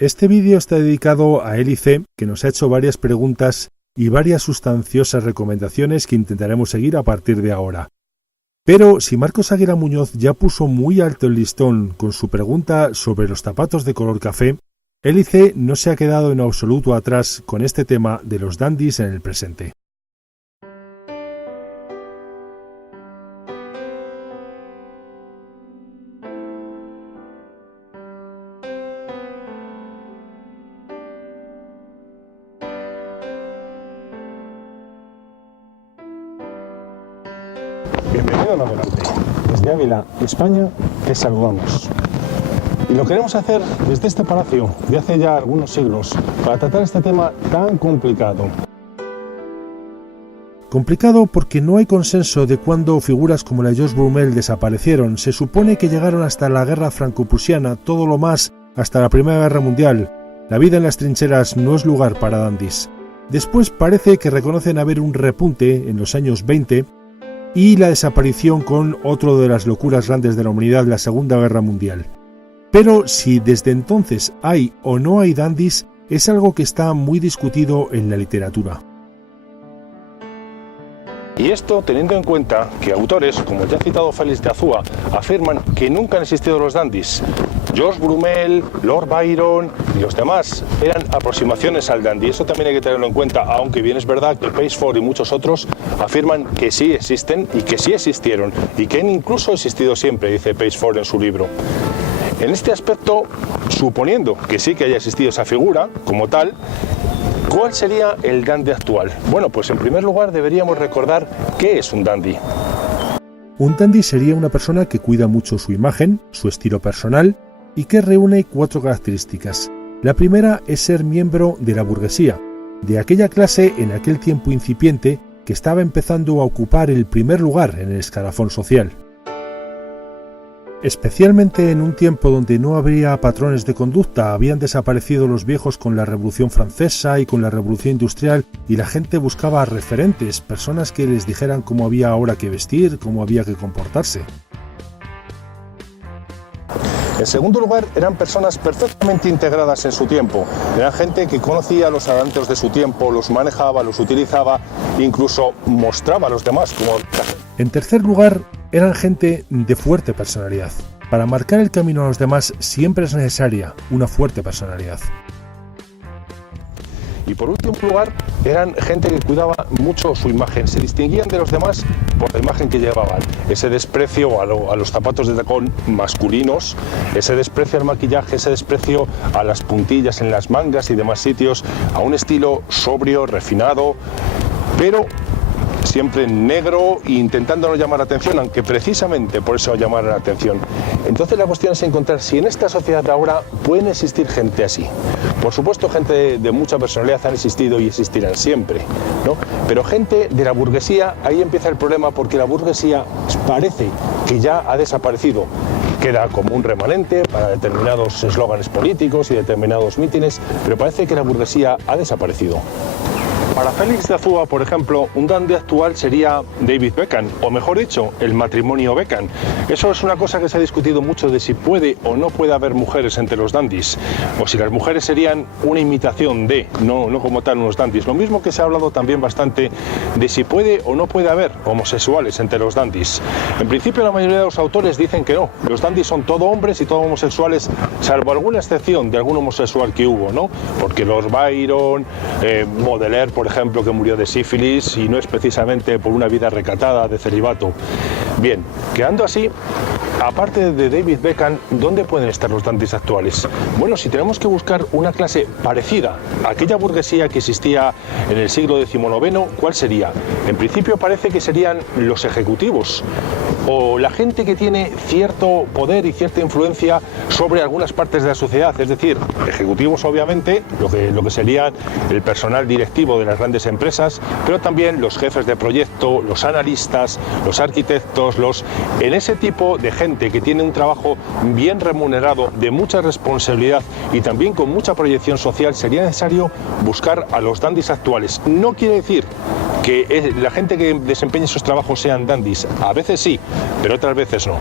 Este vídeo está dedicado a Eli C, que nos ha hecho varias preguntas y varias sustanciosas recomendaciones que intentaremos seguir a partir de ahora. Pero si Marcos Aguirre Muñoz ya puso muy alto el listón con su pregunta sobre los zapatos de color café, Eli C no se ha quedado en absoluto atrás con este tema de los dandis en el presente. Bienvenido a Navegante. Desde Ávila, España, te saludamos. Y lo queremos hacer desde este palacio de hace ya algunos siglos para tratar este tema tan complicado. Complicado porque no hay consenso de cuándo figuras como la de George Brumell desaparecieron. Se supone que llegaron hasta la guerra franco-prusiana, todo lo más hasta la Primera Guerra Mundial. La vida en las trincheras no es lugar para dandis. Después parece que reconocen haber un repunte en los años 20 y la desaparición con otro de las locuras grandes de la humanidad, la Segunda Guerra Mundial. Pero si desde entonces hay o no hay dandis es algo que está muy discutido en la literatura. Y esto teniendo en cuenta que autores como el ya citado Félix de Azúa afirman que nunca han existido los dandis. George Brumell, Lord Byron y los demás eran aproximaciones al dandy. Eso también hay que tenerlo en cuenta, aunque bien es verdad que Pageford y muchos otros afirman que sí existen y que sí existieron y que han incluso existido siempre, dice Pageford en su libro. En este aspecto, suponiendo que sí que haya existido esa figura como tal, ¿cuál sería el dandy actual? Bueno, pues en primer lugar deberíamos recordar qué es un dandy. Un dandy sería una persona que cuida mucho su imagen, su estilo personal y que reúne 4 características. La primera es ser miembro de la burguesía, de aquella clase en aquel tiempo incipiente que estaba empezando a ocupar el primer lugar en el escalafón social. Especialmente en un tiempo donde no habría patrones de conducta, habían desaparecido los viejos con la Revolución Francesa y con la Revolución Industrial y la gente buscaba referentes, personas que les dijeran cómo había ahora que vestir, cómo había que comportarse. En segundo lugar, eran personas perfectamente integradas en su tiempo. Eran gente que conocía los adelantos de su tiempo, los manejaba, los utilizaba, incluso mostraba a los demás como... En tercer lugar, eran gente de fuerte personalidad. Para marcar el camino a los demás siempre es necesaria una fuerte personalidad. Y por último lugar, eran gente que cuidaba mucho su imagen, se distinguían de los demás por la imagen que llevaban. Ese desprecio a los zapatos de tacón masculinos, ese desprecio al maquillaje, ese desprecio a las puntillas en las mangas y demás sitios, a un estilo sobrio, refinado, pero siempre negro e intentando no llamar la atención, aunque precisamente por eso llamar la atención. Entonces la cuestión es encontrar si en esta sociedad de ahora pueden existir gente así. Por supuesto, gente de mucha personalidad han existido y existirán siempre, ¿no? Pero gente de la burguesía, ahí empieza el problema, porque la burguesía parece que ya ha desaparecido. Queda como un remanente para determinados eslóganes políticos y determinados mítines, pero parece que la burguesía ha desaparecido. Para Félix de Azúa, por ejemplo, un dandy actual sería David Beckham, o mejor dicho, el matrimonio Beckham. Eso es una cosa que se ha discutido mucho, de si puede o no puede haber mujeres entre los dandys, o si las mujeres serían una imitación de, no como tal unos dandys. Lo mismo que se ha hablado también bastante de si puede o no puede haber homosexuales entre los dandys. En principio la mayoría de los autores dicen que no, los dandys son todo hombres y todo homosexuales, salvo alguna excepción de algún homosexual que hubo, ¿no? Porque Lord Byron, Baudelaire, por ejemplo, que murió de sífilis y no es precisamente por una vida recatada de celibato. Bien, quedando así, aparte de David Beckham, ¿dónde pueden estar los dandys actuales? Bueno, si tenemos que buscar una clase parecida a aquella burguesía que existía en el siglo XIX, ¿cuál sería? En principio parece que serían los ejecutivos, o la gente que tiene cierto poder y cierta influencia sobre algunas partes de la sociedad, es decir, ejecutivos obviamente, lo que sería el personal directivo de las grandes empresas, pero también los jefes de proyecto, los analistas, los arquitectos, en ese tipo de gente que tiene un trabajo bien remunerado, de mucha responsabilidad y también con mucha proyección social, sería necesario buscar a los dandys actuales. No quiere decir que la gente que desempeña esos trabajos sean dandis. A veces sí, pero otras veces no.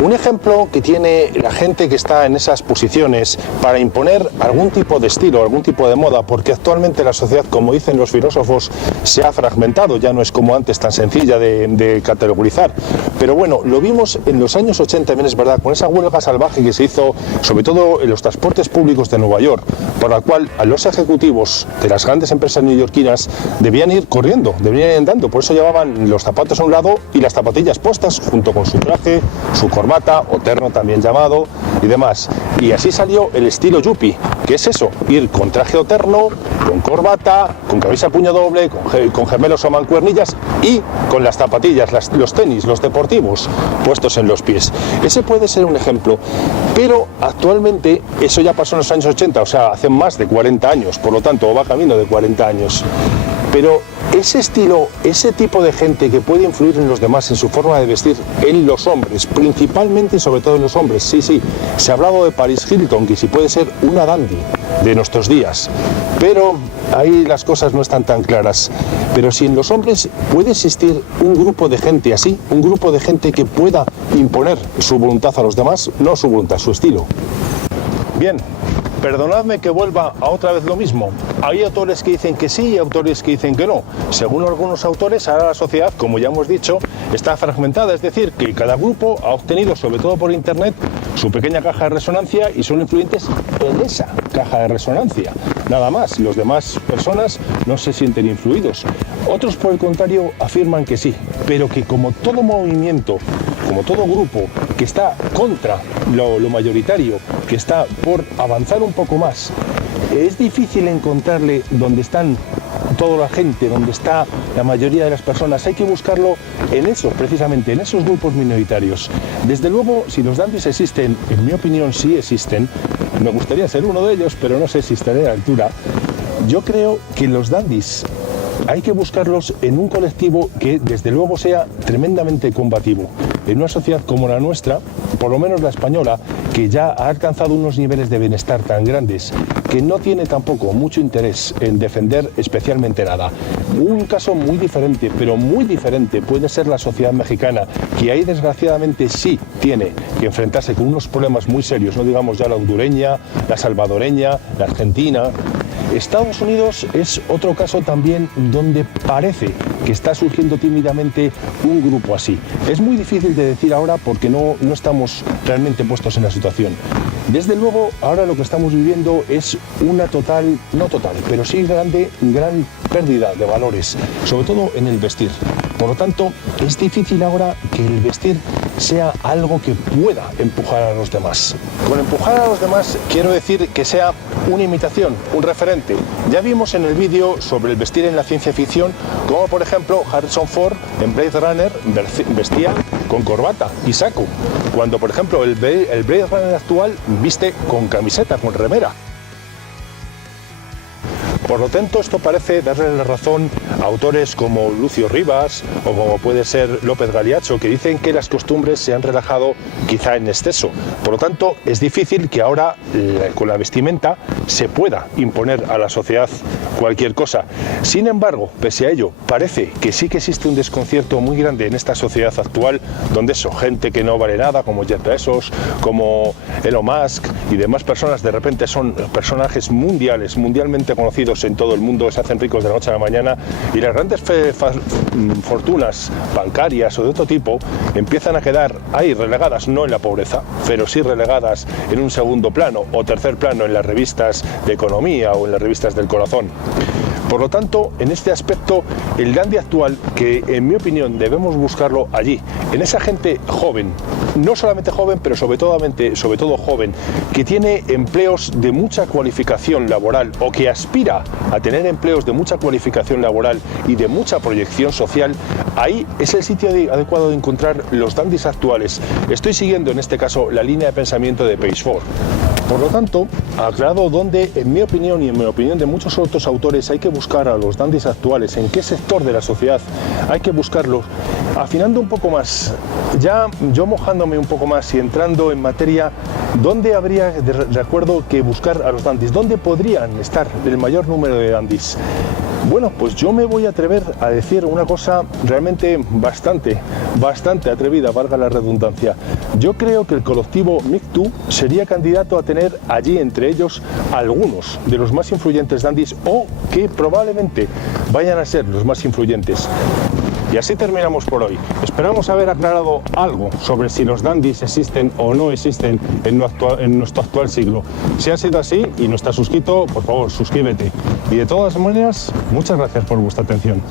Un ejemplo que tiene la gente que está en esas posiciones para imponer algún tipo de estilo, algún tipo de moda, porque actualmente la sociedad, como dicen los filósofos, se ha fragmentado, ya no es como antes tan sencilla de categorizar. Pero bueno, lo vimos en los años 80, bien es verdad, con esa huelga salvaje que se hizo, sobre todo en los transportes públicos de Nueva York, por la cual a los ejecutivos de las grandes empresas neoyorquinas debían ir corriendo, debían ir andando, por eso llevaban los zapatos a un lado y las zapatillas puestas, junto con su traje, su corbata o terno también llamado y demás. Y así salió el estilo yuppie, que es eso, ir con traje o terno, con corbata, con camisa a puño doble, con gemelos o mancuernillas y con las zapatillas, los tenis, los deportivos puestos en los pies. Ese puede ser un ejemplo, pero actualmente eso ya pasó en los años 80, o sea, hace más de 40 años, por lo tanto, va camino de 40 años. Pero ese estilo, ese tipo de gente que puede influir en los demás, en su forma de vestir, en los hombres, principalmente y sobre todo en los hombres, sí, se ha hablado de Paris Hilton, que si puede ser una dandy de nuestros días, pero ahí las cosas no están tan claras. Pero si en los hombres puede existir un grupo de gente así, un grupo de gente que pueda imponer su voluntad a los demás, no su voluntad, su estilo. Bien. Perdonadme que vuelva a otra vez lo mismo. Hay autores que dicen que sí y autores que dicen que no. Según algunos autores, ahora la sociedad, como ya hemos dicho, está fragmentada, es decir, que cada grupo ha obtenido, sobre todo por internet, su pequeña caja de resonancia y son influyentes en esa caja de resonancia. Nada más, los demás personas no se sienten influidos. Otros, por el contrario, afirman que sí, pero que como todo movimiento, como todo grupo que está contra lo mayoritario, que está por avanzar un poco más, es difícil encontrarle donde están toda la gente, donde está la mayoría de las personas. Hay que buscarlo en eso, precisamente, en esos grupos minoritarios. Desde luego, si los dandis existen, en mi opinión sí existen, me gustaría ser uno de ellos, pero no sé si estaré a la altura. Yo creo que los dandis hay que buscarlos en un colectivo que desde luego sea tremendamente combativo. En una sociedad como la nuestra, por lo menos la española, que ya ha alcanzado unos niveles de bienestar tan grandes, que no tiene tampoco mucho interés en defender especialmente nada. Un caso muy diferente, pero muy diferente, puede ser la sociedad mexicana, que ahí desgraciadamente sí tiene que enfrentarse con unos problemas muy serios, no digamos ya la hondureña, la salvadoreña, la argentina. Estados Unidos es otro caso también donde parece que está surgiendo tímidamente un grupo así. Es muy difícil de decir ahora porque no estamos realmente puestos en la situación. Desde luego, ahora lo que estamos viviendo es una total, no total, pero sí gran pérdida de valores, sobre todo en el vestir. Por lo tanto, es difícil ahora que el vestir sea algo que pueda empujar a los demás. Con empujar a los demás quiero decir que sea una imitación, un referente. Ya vimos en el vídeo sobre el vestir en la ciencia ficción, como por ejemplo Harrison Ford en Blade Runner vestía con corbata y saco, cuando por ejemplo el Blade Runner actual viste con camiseta, con remera. Por lo tanto, esto parece darle la razón a autores como Lucio Rivas o como puede ser López Galiacho, que dicen que las costumbres se han relajado quizá en exceso. Por lo tanto, es difícil que ahora con la vestimenta se pueda imponer a la sociedad cualquier cosa. Sin embargo, pese a ello, parece que sí que existe un desconcierto muy grande en esta sociedad actual, donde eso, gente que no vale nada, como Jeff Bezos, como Elon Musk y demás personas, de repente son personajes mundiales, mundialmente conocidos en todo el mundo, se hacen ricos de la noche a la mañana y las grandes fortunas bancarias o de otro tipo empiezan a quedar ahí relegadas, no en la pobreza, pero sí relegadas en un segundo plano o tercer plano en las revistas de economía o en las revistas del corazón. Por lo tanto, en este aspecto, el dandy actual, que en mi opinión debemos buscarlo allí, en esa gente joven, no solamente joven, pero sobre todo joven, que tiene empleos de mucha cualificación laboral o que aspira a tener empleos de mucha cualificación laboral y de mucha proyección social, ahí es el sitio adecuado de encontrar los dandys actuales. Estoy siguiendo en este caso la línea de pensamiento de Page 4. Por lo tanto, aclarado dónde, en mi opinión y en la opinión de muchos otros autores, hay que buscar a los dandys actuales, en qué sector de la sociedad hay que buscarlos, afinando un poco más, ya yo mojándome un poco más y entrando en materia ¿Dónde habría de acuerdo que buscar a los dandis? ¿Dónde podrían estar el mayor número de dandis? Bueno, pues yo me voy a atrever a decir una cosa realmente bastante atrevida, valga la redundancia. Yo creo que el colectivo Mictu sería candidato a tener allí entre ellos algunos de los más influyentes dandis, o que probablemente vayan a ser los más influyentes. Y así terminamos por hoy. Esperamos haber aclarado algo sobre si los dandis existen o no existen en nuestro actual siglo. Si ha sido así y no estás suscrito, por favor, suscríbete. Y de todas maneras, muchas gracias por vuestra atención.